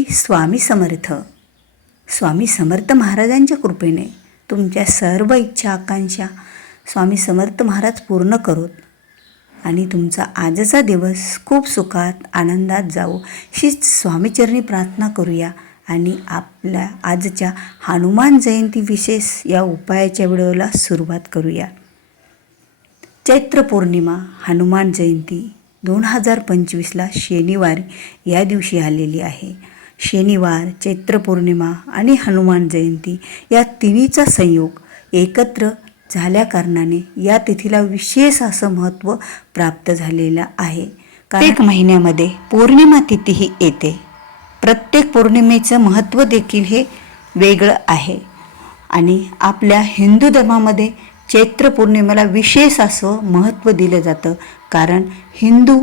श्री स्वामी समर्थ. स्वामी समर्थ महाराजांच्या कृपेने तुमच्या सर्व इच्छा आकांक्षा स्वामी समर्थ महाराज पूर्ण करोत आणि तुमचा आजचा दिवस खूप सुखात आनंदात जावो हीच स्वामीचरणी प्रार्थना करूया. आणि आपल्या आजच्या हनुमान जयंती विशेष या उपायाच्या व्हिडिओला सुरुवात करूया. चैत्र पौर्णिमा हनुमान जयंती 2025ला शनिवारी या दिवशी आलेली आहे. शनिवार, चैत्र पौर्णिमा आणि हनुमान जयंती या तिन्हीचा संयोग एकत्र झाल्या कारणाने या तिथीला विशेष असं महत्त्व प्राप्त झालेलं आहे. प्रत्येक महिन्यामध्ये पौर्णिमा तिथीही येते. प्रत्येक पौर्णिमेचं महत्त्व देखील हे वेगळं आहे आणि आपल्या हिंदू धर्मामध्ये चैत्र पौर्णिमेला विशेष असं महत्त्व दिलं जातं. कारण हिंदू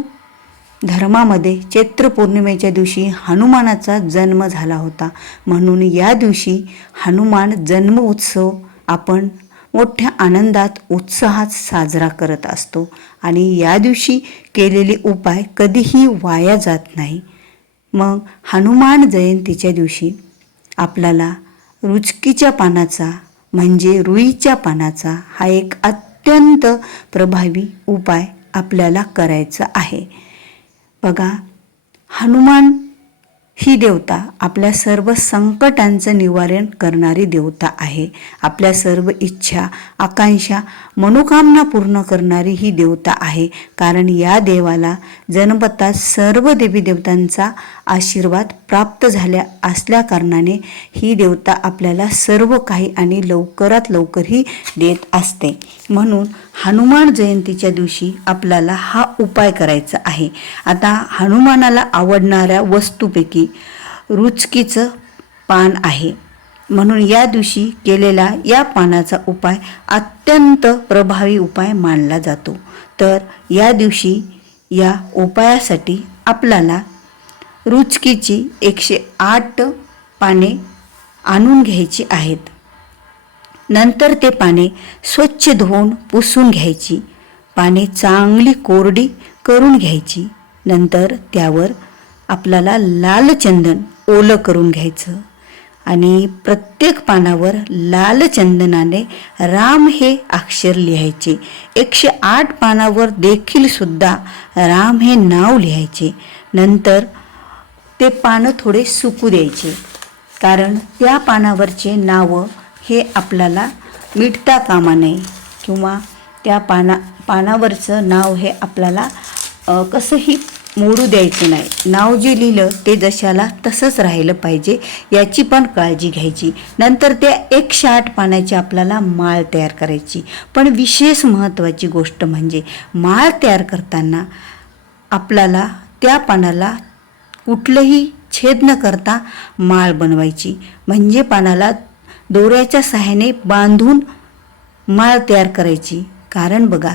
धर्मामध्ये चैत्र पौर्णिमेच्या दिवशी हनुमानाचा जन्म झाला होता. म्हणून या दिवशी हनुमान जन्म उत्सव आपण मोठ्या आनंदात उत्साहात साजरा करत असतो आणि या दिवशी केलेले उपाय कधीही वाया जात नाही. मग हनुमान जयंतीच्या दिवशी आपल्याला रुचकीच्या पानाचा म्हणजे रुईच्या पानाचा हा एक अत्यंत प्रभावी उपाय आपल्याला करायचा आहे. बघा, हनुमान ही देवता आपल्या सर्व संकटांचं निवारण करणारी देवता आहे. आपल्या सर्व इच्छा आकांक्षा मनोकामना पूर्ण करणारी ही देवता आहे. कारण या देवाला जन्मतः सर्व देवी देवतांचा आशीर्वाद प्राप्त झाल्या असल्या कारणाने ही देवता आपल्याला सर्व काही आणि लवकरात लवकरही देत असते. म्हणून हनुमान जयंतीच्या दिवशी आपल्याला हा उपाय करायचा आहे. आता हनुमानाला आवडणाऱ्या वस्तूपैकी रुचकीचं पान आहे. म्हणून या दिवशी केलेला या पानाचा उपाय अत्यंत प्रभावी उपाय मानला जातो. तर या दिवशी या उपायासाठी आपल्याला रुचकीची 108 पाने आणून घ्यायची आहेत. नंतर ते पाने स्वच्छ धुवून पुसून घ्यायची. पाने चांगली कोरडी करून घ्यायची. नंतर त्यावर आपल्याला लाल चंदन ओलं करून घ्यायचं आणि प्रत्येक पानावर लाल चंदनाने राम हे अक्षर लिहायचे. 108 पानावर देखील सुद्धा राम हे नाव लिहायचे. नंतर ते पानं थोडे सुकू द्यायचे. कारण त्या पानावरचे नावं हे आपल्याला मिटता कामा नये किंवा त्या पानावरचं नाव हे आपल्याला कसंही मोडू द्यायचं नाही. नाव जे लिहिलं ते जशाला तसंच राहिलं पाहिजे याची पण काळजी घ्यायची. नंतर त्या 108 पानाची आपल्याला माळ तयार करायची. पण विशेष महत्त्वाची गोष्ट म्हणजे माळ तयार करताना आपल्याला त्या पानाला कुठलंही छेद न करता माळ बनवायची. म्हणजे पानाला दोऱ्याच्या सहाय्याने बांधून माळ तयार करायची. कारण बघा,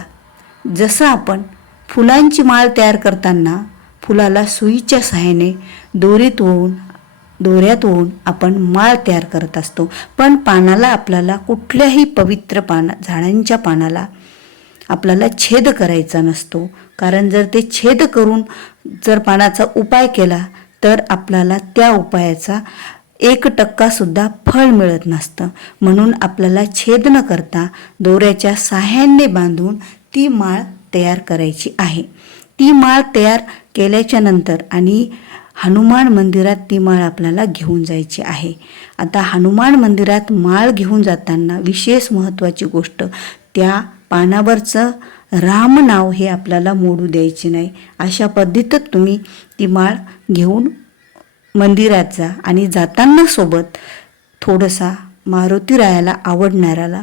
जसं आपण फुलांची माळ तयार करताना फुलाला सुईच्या सहाय्याने दोऱ्यात ओवून आपण माळ तयार करत असतो. पण पानाला आपल्याला कुठल्याही पवित्र झाडांच्या पानाला आपल्याला छेद करायचा नसतो. कारण जर ते छेद करून जर पानाचा उपाय केला तर आपल्याला त्या उपायाचा 1% सुद्धा फळ मिळत नसतं. म्हणून आपल्याला छेद न करता दोऱ्याच्या सहाय्याने बांधून ती माळ तयार करायची आहे. ती माळ तयार केल्याच्या नंतर आणि हनुमान मंदिरात ती माळ आपल्याला घेऊन जायची आहे. आता हनुमान मंदिरात माळ घेऊन जाताना विशेष महत्त्वाची गोष्ट, त्या पानावरचं राम नाव हे आपल्याला मोडू द्यायचे नाही. अशा पद्धतीत तुम्ही ती माळ घेऊन मंदिरात जा आणि जाताना सोबत थोडासा मारुतीरायाला आवडणाऱ्याला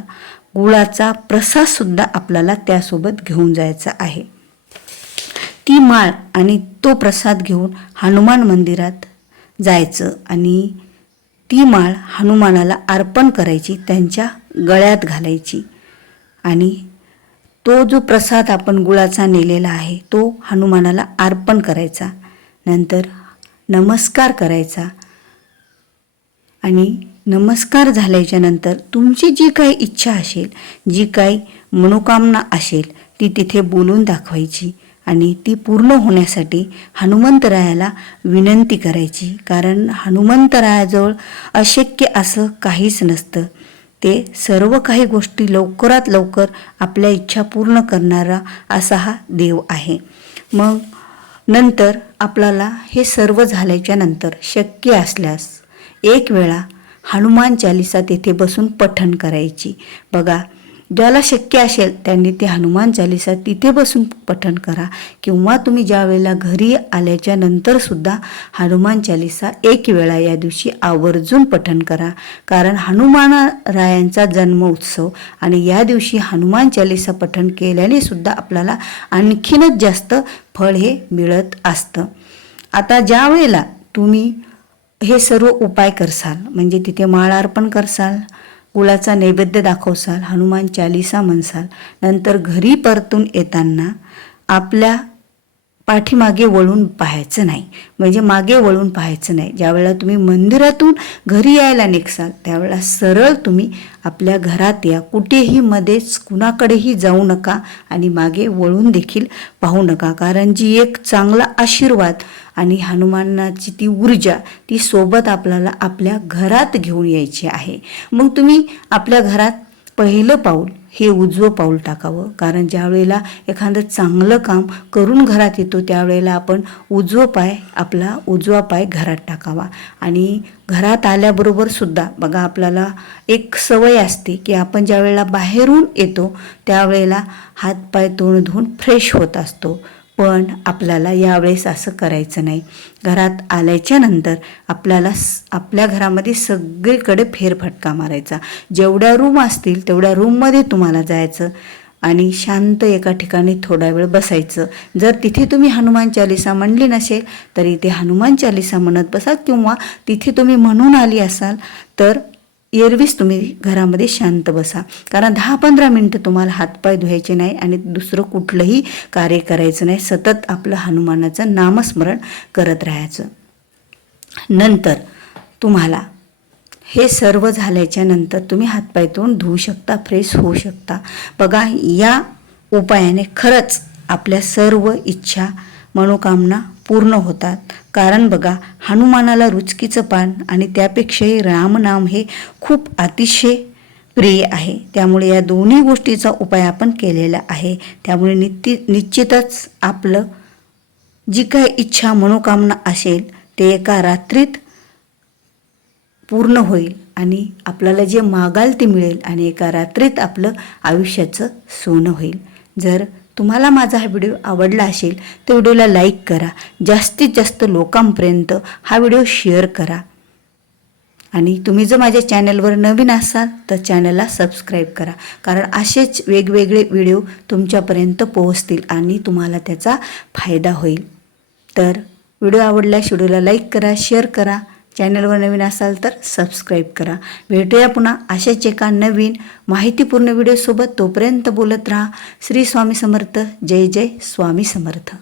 गुळाचा प्रसादसुद्धा आपल्याला त्यासोबत घेऊन जायचा आहे. ती माळ आणि तो प्रसाद घेऊन हनुमान मंदिरात जायचं आणि ती माळ हनुमानाला अर्पण करायची, त्यांच्या गळ्यात घालायची आणि तो जो प्रसाद आपण गुळाचा नेलेला आहे तो हनुमानाला अर्पण करायचा. नंतर नमस्कार करायचा आणि नमस्कार झाल्याच्या नंतर तुमची जी काही इच्छा असेल, जी काही मनोकामना असेल ती तिथे बोलून दाखवायची आणि ती पूर्ण होण्यासाठी हनुमंतरायाला विनंती करायची, कारण हनुमंतरायाजवळ अशक्य असं काहीच नसतं. ते सर्व काही गोष्टी लवकरात लवकर आपल्या इच्छा पूर्ण करणारा असा हा देव आहे. मग नंतर आपल्याला हे सर्व झाल्याच्या नंतर शक्य असल्यास एक वेळा हनुमान चालिसा तेथे बसून पठण करायची. बघा, ज्याला शक्य असेल त्यांनी ते हनुमान चालिसा तिथे बसून पठण करा, किंवा तुम्ही ज्या वेळेला घरी आल्याच्या नंतर सुद्धा हनुमान चालिसा एक वेळा या दिवशी आवर्जून पठण करा. कारण हनुमानरायांचा जन्म उत्सव आणि या दिवशी हनुमान चालिसा पठण केल्याने सुद्धा आपल्याला आणखीनच जास्त फळ हे मिळत असतं. आता ज्या वेळेला तुम्ही हे सर्व उपाय करसाल, म्हणजे तिथे माळ अर्पण करसाल, गुळाचा नैवेद्य दाखवसाल, हनुमान चालिसा म्हणसाल, नंतर घरी परतून येताना आपल्या पाठीमागे वळून पाहायचं नाही, म्हणजे मागे वळून पाहायचं नाही. ज्यावेळेला तुम्ही मंदिरातून घरी यायला निघसाल त्यावेळेला सरळ तुम्ही आपल्या घरात या, कुठेही मध्येच कुणाकडेही जाऊ नका आणि मागे वळून देखील पाहू नका. कारण जी एक चांगला आशीर्वाद आणि हनुमानाची ती ऊर्जा ती सोबत आपल्याला आपल्या घरात घेऊन यायची आहे. मग तुम्ही आपल्या घरात पहिलं पाऊल हे उजवं पाऊल टाकावं. कारण ज्या वेळेला एखादं चांगलं काम करून घरात येतो त्यावेळेला आपण आपला उजवा पाय घरात टाकावा. आणि घरात आल्याबरोबर सुद्धा बघा, आपल्याला एक सवय असते की आपण ज्या वेळेला बाहेरून येतो त्यावेळेला हातपाय तोंड धुवून फ्रेश होत असतो, पण आपल्याला यावेळेस असं करायचं नाही. घरात आल्याच्या नंतर आपल्याला आपल्या घरामध्ये सगळीकडे फेरफटका मारायचा. जेवढ्या रूम असतील तेवढ्या रूममध्ये तुम्हाला जायचं आणि शांत एका ठिकाणी थोडा वेळ बसायचं. जर तिथे तुम्ही हनुमान चालिसा म्हणली नसेल तरी ते हनुमान चालिसा म्हणत बसा, किंवा तिथे तुम्ही म्हणून आली असाल तर एरवीच तुम्ही घरामध्ये शांत बसा. कारण 10-15 मिनटं तुम्हाला हातपाय धुवायचे नाही आणि दुसरं कुठलंही कार्य करायचं नाही. सतत आपलं हनुमानाचं नामस्मरण करत राहायचं. नंतर तुम्हाला हे सर्व झाल्याच्या नंतर तुम्ही हातपाय तोंड धुवू शकता, फ्रेश होऊ शकता. बघा, या उपायाने खरंच आपल्या सर्व इच्छा मनोकामना पूर्ण होतात. कारण बघा, हनुमानाला रुचकीचं पान आणि त्यापेक्षाही रामनाम हे खूप अतिशय प्रिय आहे. त्यामुळे या दोन्ही गोष्टीचा उपाय आपण केलेला आहे. त्यामुळे निश्चितच आपलं जी काही इच्छा मनोकामना असेल ते एका रात्रीत पूर्ण होईल आणि आपल्याला जे मागाल ते मिळेल आणि एका रात्रीत आपलं आयुष्याचं सोनं होईल. जर तुम्हाला माझा हा व्हिडिओ आवडला असेल तर व्हिडिओला लाईक करा, जास्तीत जास्त लोकांपर्यंत हा व्हिडिओ शेअर करा. आणि तुम्ही जर माझ्या चॅनलवर नवीन असाल तर चॅनलला सबस्क्राईब करा, कारण असेच वेगवेगळे व्हिडिओ तुमच्यापर्यंत पोहोचतील आणि तुम्हाला त्याचा फायदा होईल. तर व्हिडिओ आवडल्यास व्हिडिओला लाईक करा, शेअर करा, चॅनलवर नवीन असाल तर सबस्क्राईब करा. भेटूया पुन्हा अशाच एका नवीन माहितीपूर्ण व्हिडिओसोबत. तोपर्यंत बोलत राहा. श्री स्वामी समर्थ. जय जय स्वामी समर्थ.